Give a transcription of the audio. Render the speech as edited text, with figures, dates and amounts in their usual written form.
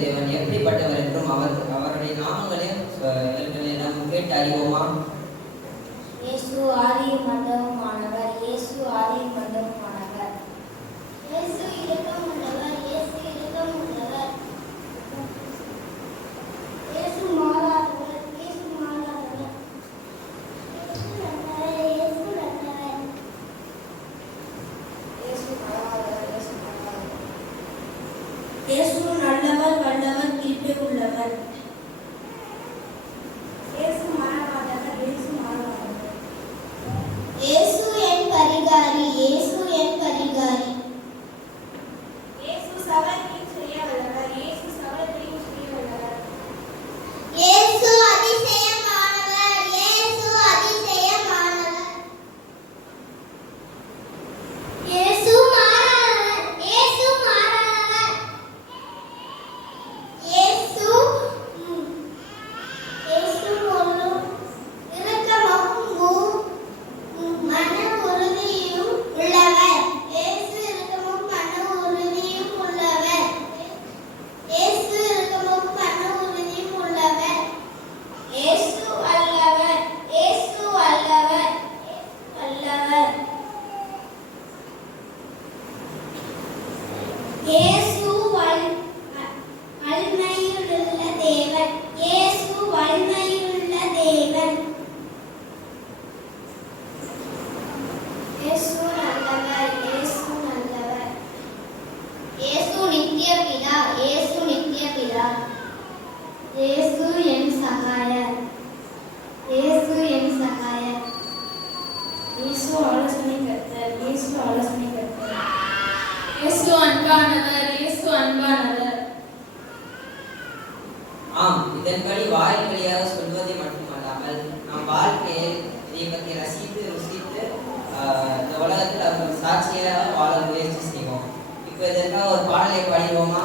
தேவன் எப்படிப்பட்டவர் என்றும் அவருடைய நாமங்களையும் நாம் கேட்டு அறிவோமா? இயேசு ஆதியும் அந்தமுமானவர். இயேசு ஆதியும் அந்தமுமானவர். இயேசு இரக்கம் உள்ளவர். இயேசு இரக்கம் உள்ளவர். இயேசு மாறாதவர். இயேசு மாறாதவர். இயேசு நல்லவர். இயேசு நல்லவர். இயேசு மாறாதவர். இயேசு மாறாதவர். இயேசு நல்லவர், வல்லவர், கிருபை உள்ளவர். இயேசு மாறாதவர். இயேசு மாறாதவர். இயேசு என் பரிகாரி. இயேசு என் பரிகாரி. இயேசு சகலத்தையும் செய்ய வல்லவர். இயேசு சகலத்தையும் செய்ய வல்லவர். இயேசு அதிசயமானவர். இயேசு அதிசயமானவர். இயேசு மாறாதவர். இயேசு மாறாதவர். இயேசு இயேசு முழு இரக்கமும் மன உறுதியும் உள்ளவர். இயேசு இரக்கமும் மன உறுதியும் உள்ளவர். இயேசு இரக்கமும் மன உறுதியும் உள்ளவர். இயேசு வல்லவர். இயேசு வல்லவர். வல்லவர். இயேசு வல்லமையுள்ள தேவன். இயேசு வல்லமையுள்ள தேவன். இயேசு நல்லவர். இயேசு நல்லவர். இயேசு நித்திய பிதா. இயேசு நித்திய பிதா. இயேசு என் சகாயர். இயேசு என் சகாயர். இயேசு ஆலோசனை கர்த்தர். இயேசு ஆலோசனை கர்த்தர். இயேசு அன்பானவர். இயேசு அன்பானவர். ஆம், இதன்படி வாயின் வழியாக சொல்வதை மட்டுமல்லாமல் நம் வாழ்க்கையில் இதை பற்றி ரசித்து ருசித்து இந்த உலகத்தில் அவர் சாட்சியாக வாழ முயற்சி செய்வோம். இப்போ இதற்காக ஒரு பாடலை பாடிடுவோமா?